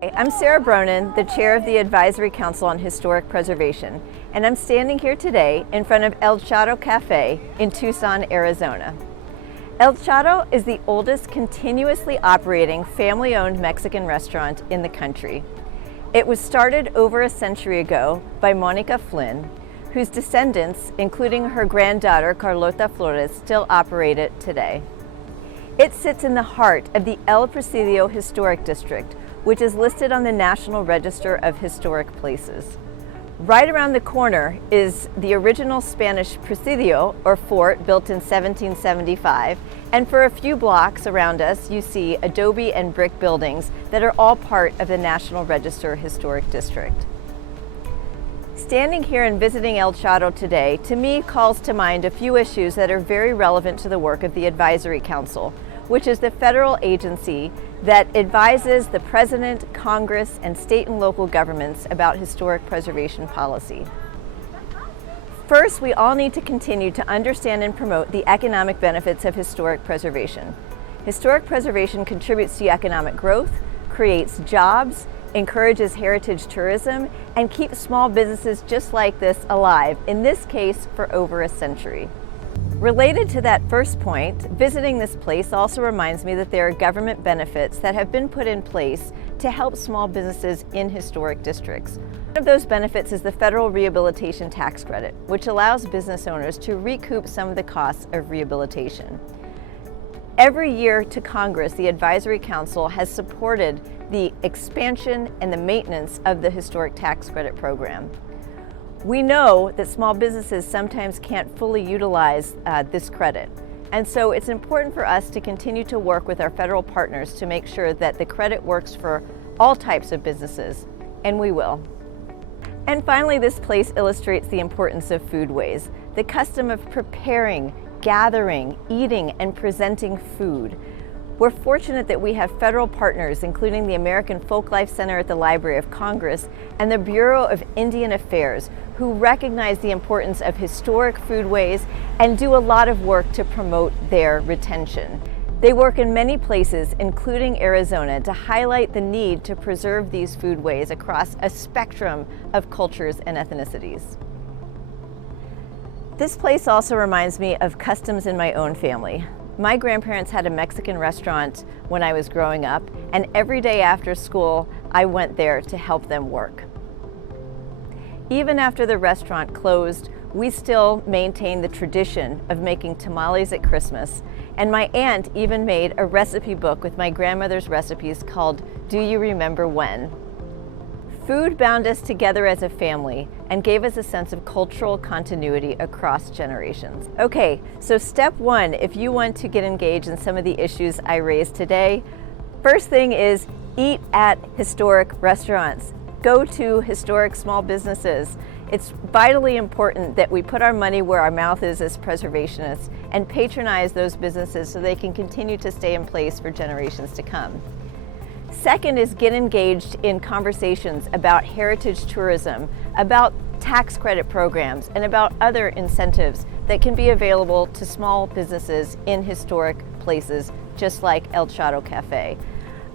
I'm Sara Bronin, the chair of the Advisory Council on Historic Preservation, and I'm standing here today in front of El Charro Cafe in Tucson, Arizona. El Charro is the oldest continuously operating family-owned Mexican restaurant in the country. It was started over a century ago by Monica Flynn, whose descendants, including her granddaughter Carlota Flores, still operate it today. It sits in the heart of the El Presidio Historic District, which is listed on the National Register of Historic Places. Right around the corner is the original Spanish Presidio, or fort, built in 1775, and for a few blocks around us you see adobe and brick buildings that are all part of the National Register Historic District. Standing here and visiting El Charro today, to me, calls to mind a few issues that are very relevant to the work of the Advisory Council, which is the federal agency that advises the President, Congress, and state and local governments about historic preservation policy. First, we all need to continue to understand and promote the economic benefits of historic preservation. Historic preservation contributes to economic growth, creates jobs, encourages heritage tourism, and keeps small businesses just like this alive, in this case for over a century. Related to that first point, visiting this place also reminds me that there are government benefits that have been put in place to help small businesses in historic districts. One of those benefits is the federal rehabilitation tax credit, which allows business owners to recoup some of the costs of rehabilitation. Every year to Congress, the Advisory Council has supported the expansion and the maintenance of the historic tax credit program. We know that small businesses sometimes can't fully utilize this credit, and so it's important for us to continue to work with our federal partners to make sure that the credit works for all types of businesses, and we will. And finally, this place illustrates the importance of foodways, the custom of preparing, gathering, eating, and presenting food. We're fortunate that we have federal partners, including the American Folklife Center at the Library of Congress and the Bureau of Indian Affairs, who recognize the importance of historic foodways and do a lot of work to promote their retention. They work in many places, including Arizona, to highlight the need to preserve these foodways across a spectrum of cultures and ethnicities. This place also reminds me of customs in my own family. My grandparents had a Mexican restaurant when I was growing up, and every day after school, I went there to help them work. Even after the restaurant closed, we still maintain the tradition of making tamales at Christmas, and my aunt even made a recipe book with my grandmother's recipes called Do You Remember When? Food bound us together as a family and gave us a sense of cultural continuity across generations. Okay, so step one, if you want to get engaged in some of the issues I raised today, first thing is eat at historic restaurants. Go to historic small businesses. It's vitally important that we put our money where our mouth is as preservationists and patronize those businesses so they can continue to stay in place for generations to come. Second is get engaged in conversations about heritage tourism, about tax credit programs, and about other incentives that can be available to small businesses in historic places, just like El Charro Cafe.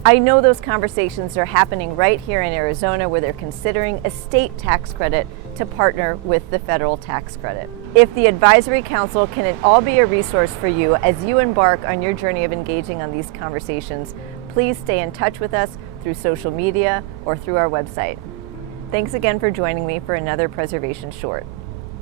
I know those conversations are happening right here in Arizona, where they're considering a state tax credit to partner with the federal tax credit. If the Advisory Council can all be a resource for you as you embark on your journey of engaging on these conversations, please stay in touch with us through social media or through our website. Thanks again for joining me for another Preservation Short.